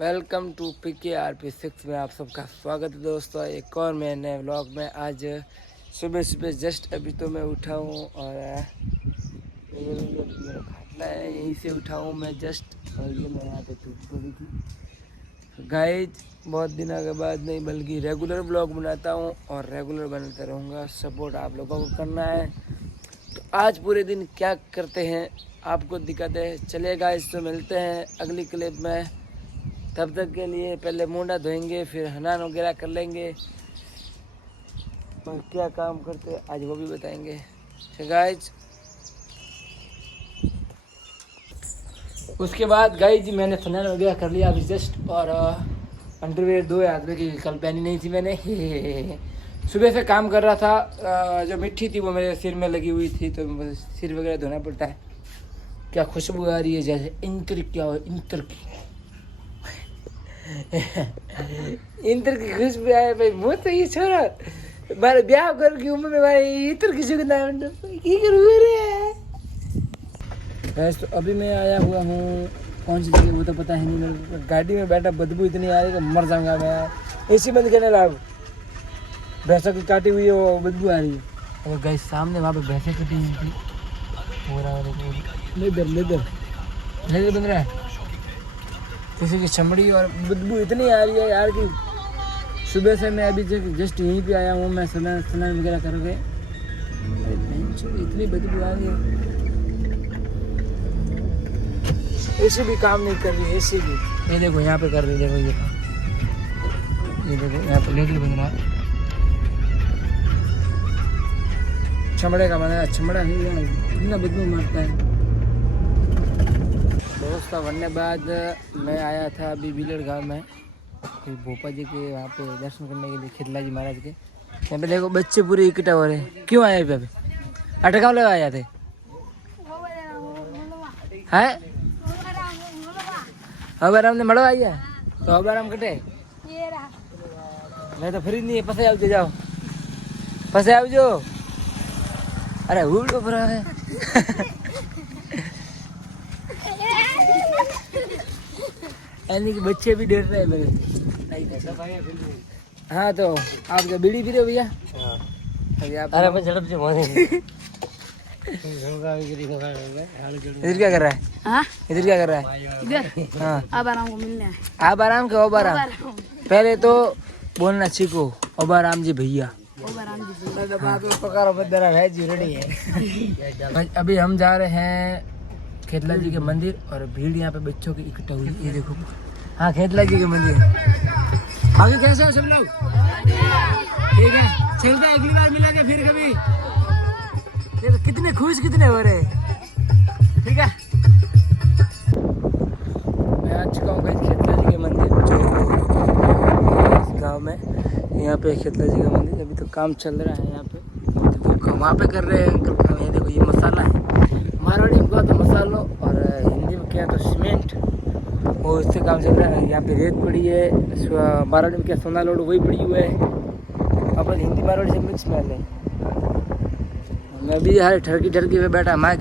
Welcome to PKRP6 में आप सबका स्वागत है दोस्तों। एक और मैं नए व्लॉग में। आज सुबह सुबह जस्ट अभी तो मैं उठा हूँ और मेरा खाना है, यहीं से उठा हूँ मैं जस्ट। और ये मैं यहाँ पे धूप पड़ी थी। गाइज बहुत दिनों के बाद नहीं बल्कि रेगुलर व्लॉग बनाता हूँ और रेगुलर बनाता रहूँगा। सपोर्ट आप लोगों को करना है। तो आज पूरे दिन क्या करते हैं आपको दिखाते हैं। चलेगा, इससे मिलते हैं अगली क्लिप में। तब तक के लिए पहले मुंडा धोएंगे, फिर हनान वगैरह कर लेंगे और क्या काम करते हैं आज वो भी बताएंगे। तो गाइज उसके बाद गाइज मैंने स्नान वगैरह कर लिया अभी जस्ट। और अंडरवेयर दो हाथ में कि कल पहनी नहीं थी मैंने। सुबह से काम कर रहा था। जो मिट्टी थी वो मेरे सिर में लगी हुई थी तो सिर वगैरह धोना पड़ता है। क्या खुशबू आ रही है जैसे इंतर क्या हो, इंतर की इंतर की खुशबू आए भाई। मुँह तो ये छोरा मारे ब्याह कर की उम्र में भाई इंतर की सुगंध की करूँ रे। तो अभी मैं आया हुआ हूँ, कौन सी जगह वो तो पता है नहीं। मेरे गाड़ी में बैठा बदबू इतनी आ रही है कि मर जाऊंगा मैं। एसी बंद करने लगा, भैंसों की काटी हुई है वो बदबू आ रही है। और गए सामने वहाँ पे भैंसें कटी हुई थी। लेदर लेदर लेदर बन रहा है किसी की चमड़ी और बदबू इतनी आ रही है यार कि सुबह से मैं अभी जस्ट यहीं पे आया हूँ। मैं स्नान वगैरह करके इतनी बदबू आ रही है। एसी भी काम नहीं कर रही है, एसी भी। ये देखो यहाँ पे कर रही है, देखो ये काम। ये देखो यहाँ पे लेडल बन रहा है। चमड़े का बना है, चमड़ा है यार, कितना बदबू मारता है। दोस्तों बनने बाद मैं आया था अभी बिलड़ गाँव में भोपा जी के वहाँ पे दर्शन करने के लिए, खिदला जी महाराज के। यहाँ पे देखो बच्चे पूरे इकट्ठा हो रहे हैं। क्यों आए पे अभी? अटकाव लगा आया थे हैं? अब आराम ने मड़वा आई है तो अब आराम कटे मैं तो फ्री नहीं है। फंसे आओ जाओ, फंसे आओ जो। अरे उल्टो भरा है। यानी कि बच्चे भी डर रहे हैं मेरे। हाँ तो आप क्या बीड़ी पी रहे हो भैया? अरे मैं झड़प से इधर क्या कर रहा है? हाँ? इधर क्या कर रहा है? इधर हाँ अब आराम को मिलने है। आप आराम के अब आराम पहले तो बोलना सीखो। अब आराम जी भैया रेडी है। अभी हम जा रहे हैं खेतला जी के मंदिर और भीड़ यहाँ पे बच्चों की इकट्ठा हुई। ये देखो हाँ खेतला जी के मंदिर। आगे कैसे हो सब लोग? ठीक है, चलते हैं अगली बार मिलेंगे फिर कभी। देखो कितने खुश कितने हो रहे हैं। ठीक है, मैं आ चुका हूँ खेतला जी के मंदिर गांव में। यहाँ पे खेतला जी का मंदिर अभी तो काम चल रहा है यहाँ पे। देखो वहाँ पे कर रहे हैं अंकल काम। ये देखो ये मसाला है, मारवाड़ी में कहा तो मसालो और हिंदी में क्या तो सीमेंट, वो इससे काम चल रहा है। यहाँ पे रेत पड़ी है, मारवाड़ी में क्या सोना लोड वही पड़ी हुई है। अपन हिंदी मारवाड़ी से मिक्स में है। मैं भी यार ठरकी में बैठा। हमारी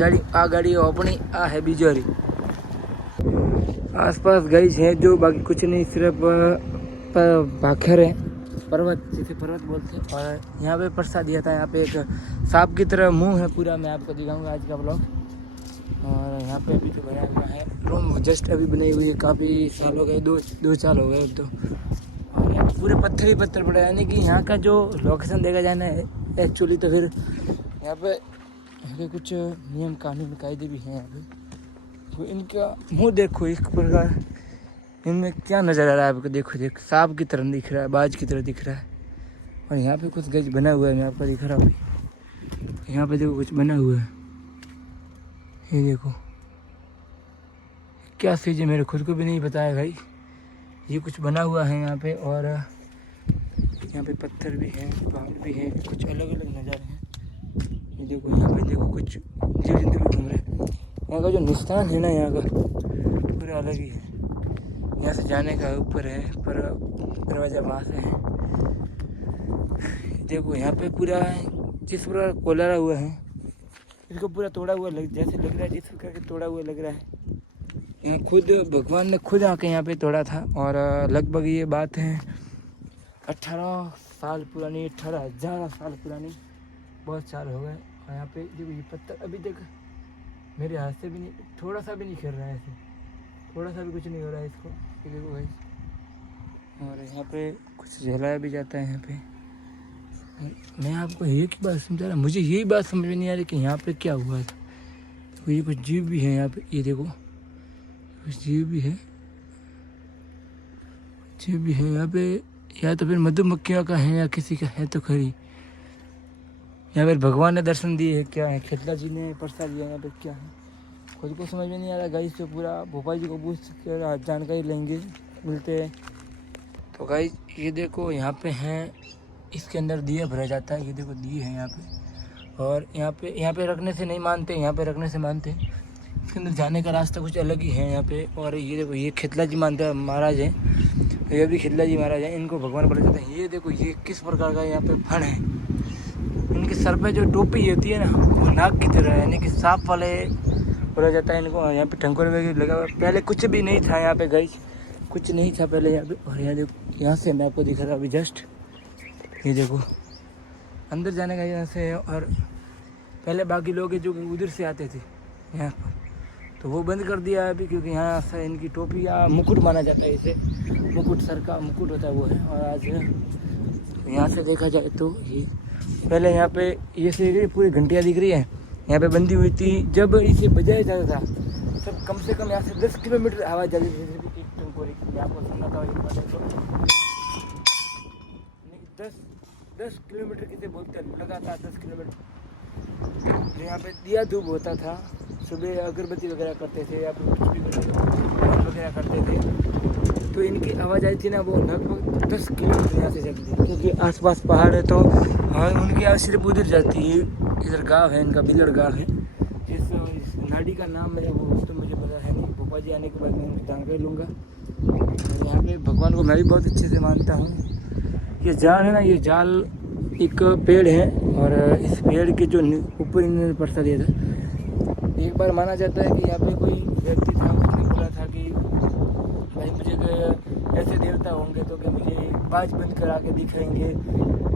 गाड़ी अपनी आ है बिजोरी। आसपास गई है जो, बाकी कुछ नहीं, सिर्फ भाखर है, पर्वत जिसे पर्वत बोलते हैं। और यहाँ पे प्रसाद दिया था। यहाँ पे एक सांप की तरह मुंह है पूरा। मैं आपको दिखाऊंगा आज का ब्लॉग। और यहाँ पे अभी तो बना हुआ है रूम, जस्ट अभी बनाई हुई है। काफ़ी साल हो गए, दो साल हो गए तो। और यहाँ पूरे पत्थर ही पत्थर पड़े, यानी कि यहाँ का जो लोकेशन देखा जाना है एक्चुअली तो फिर यहाँ पे कुछ नियम कानून कायदे भी हैं। यहाँ पे तो इनका मुँह देखो इस प्रकार, इनमें क्या नज़र आ रहा है आपको? देखो सांप की तरह दिख रहा है, बाज की तरह दिख रहा है। और यहाँ पे कुछ गज बना हुआ है, मैं आपको दिख रहा हूँ। यहाँ पे देखो कुछ बना हुआ है, ये देखो क्या चीज़ है, मेरे खुद को भी नहीं पता है भाई। ये कुछ बना हुआ है यहाँ पे। और यहाँ पे पत्थर भी हैं, पहाड़ भी हैं, कुछ अलग अलग नज़ारे हैं। ये देखो यहाँ पे देखो कुछ जीव जंतु भी घूम रहे हैं। यहाँ का जो निशान है ना, यहाँ का पूरा अलग ही है। यहाँ से जाने का ऊपर है पर दरवाज़ा वहाँ से है। देखो यहाँ पे पूरा जिस पूरा कोलारा हुआ है, इसको पूरा तोड़ा हुआ जैसे लग रहा है, जिस करके तोड़ा हुआ लग रहा है। यहाँ खुद भगवान ने खुद आके यहाँ पे तोड़ा था। और लगभग ये बात है 18 साल पुरानी, 18,000 साल पुरानी, बहुत साल हो गए। और यहाँ पे देखो ये पत्थर अभी तक मेरे हाथ से भी नहीं, थोड़ा सा भी नहीं खेल रहा है ऐसे, थोड़ा सा भी कुछ नहीं हो रहा है इसको, ये देखो भाई। और यहाँ पे कुछ जलाया भी जाता है यहाँ पे। मैं आपको एक ही बात समझा रहा, मुझे यही बात समझ में नहीं आ रही कि यहाँ पे क्या हुआ था। तो ये कुछ जीव भी है यहाँ पे, ये देखो कुछ जीव भी है, जीव भी है यहाँ पे। या तो फिर मधुमक्खियों का है या किसी का है तो खरी। यहाँ पर भगवान ने दर्शन दिए है, क्या है, खेतला जी ने प्रसाद दिया, यहाँ पे क्या है खुद को समझ में नहीं आ रहा। गाइस तो पूरा भोपाल जी को पूछ कर जानकारी लेंगे, मिलते हैं। तो गाइस ये देखो यहाँ पे हैं, इसके अंदर दिया भरा जाता है, ये देखो दिए हैं यहाँ पे। और यहाँ पे रखने से नहीं मानते, यहाँ पे रखने से मानते। इसके अंदर जाने का रास्ता कुछ अलग ही है यहाँ पे। और ये देखो ये खेतला जी मानते हैं महाराज हैं, ये भी खेतला जी महाराज हैं, इनको भगवान बोला जाता है। ये देखो ये किस प्रकार का यहाँ पे फण है, इनके सर पे जो टोपी होती है ना, वो नाक की तरह है, यानी कि सांप वाले बोला जाता है इनको। यहाँ पे टंकोर वगैरह लगा हुआ, पहले कुछ भी नहीं था यहाँ पे गाइस, कुछ नहीं था पहले यहाँ पे। और यहाँ देखो, यहाँ से मैं आपको दिखा रहा अभी जस्ट, ये देखो अंदर जाने का यहाँ से है। और पहले बाकी लोग जो उधर से आते थे यहाँ पर, तो वो बंद कर दिया है अभी, क्योंकि यहाँ से इनकी टोपी या मुकुट माना जाता है, इसे मुकुट, सर का मुकुट होता है वो है। और आज यहाँ से देखा जाए तो ये पहले यहाँ पे ये से पूरी घंटियाँ दिख रही है, यहाँ पे बंदी हुई थी। जब इसे बजाया जाता था तब कम से कम यहाँ से 10 किलोमीटर आवाज़ जाती थी। आपको सुनना था 10 किलोमीटर किसे बोलते हैं, लगातार 10 किलोमीटर। यहाँ पे दिया धूप होता था, सुबह अगरबत्ती वगैरह करते थे या कुछ भी वगैरह करते थे, तो इनकी आवाज़ आई थी ना, वो लगभग 10 किलोमीटर यहाँ से चलती थी। क्योंकि आसपास पहाड़ है तो हाँ, उनकी आवाज़ सिर्फ उधर जाती है। इधर गाँव है इनका, बिलड़ गाँव है। इस नाडी का नाम है वो तो मुझे पता है नहीं, भोपाल जी आने के बाद मैं जानकारी लूँगा। यहाँ पे भगवान को मैं भी बहुत अच्छे से मानता हूँ। ये जाल है ना, ये जाल एक पेड़ है, और इस पेड़ के जो ऊपर इन्होंने प्रसाद दिया था। एक बार माना जाता है कि यहाँ पे कोई व्यक्ति था, उसने बोला था कि भाई मुझे ऐसे देवता होंगे तो कि मुझे बाज बंद करा के दिखाएंगे।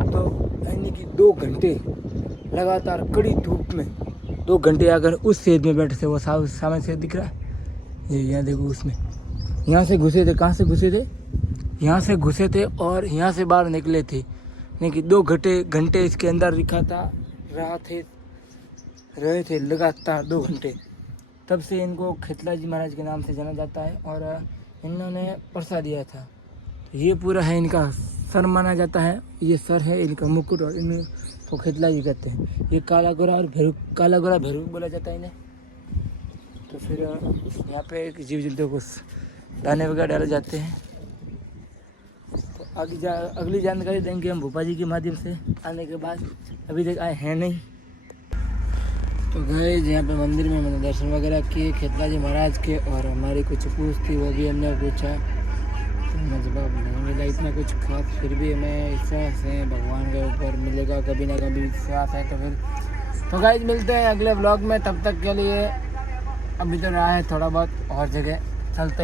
तो यानी कि 2 घंटे लगातार कड़ी धूप में 2 घंटे अगर उस सेज में बैठे थे, वो सामने से दिख रहा है, ये यहाँ देखो उसमें, यहाँ से घुसे थे। कहाँ से घुसे थे? यहाँ से घुसे थे और यहाँ से बाहर निकले थे, यानी कि 2 घंटे इसके अंदर रहे थे लगातार 2 घंटे। तब से इनको खेतला जी महाराज के नाम से जाना जाता है। और इन्होंने प्रसाद दिया था। ये पूरा है इनका सर माना जाता है, ये सर है इनका मुकुट, और इनको खेतला जी कहते हैं। ये काला गोरा और काला गोरा भैरू बोला जाता है इन्हें। तो फिर यहाँ पे जीव जंतु को दाने वगैरह डाले जाते हैं। तो अगली जानकारी देंगे हम भोपाल जी के माध्यम से आने के बाद, अभी तक आए हैं नहीं। तो गए यहाँ पे मंदिर में मैंने दर्शन वगैरह किए खेतला जी महाराज के, और हमारी कुछ पूछ थी वो भी हमने पूछा, तो हमें जवाब नहीं मिला इतना कुछ खास। फिर भी हमें विश्वास है भगवान के ऊपर, मिलेगा कभी ना कभी, विश्वास है। तो फिर तो गाइस मिलते हैं अगले व्लॉग में, तब तक के लिए अभी तो रहा है थोड़ा बहुत और जगह चलते हैं।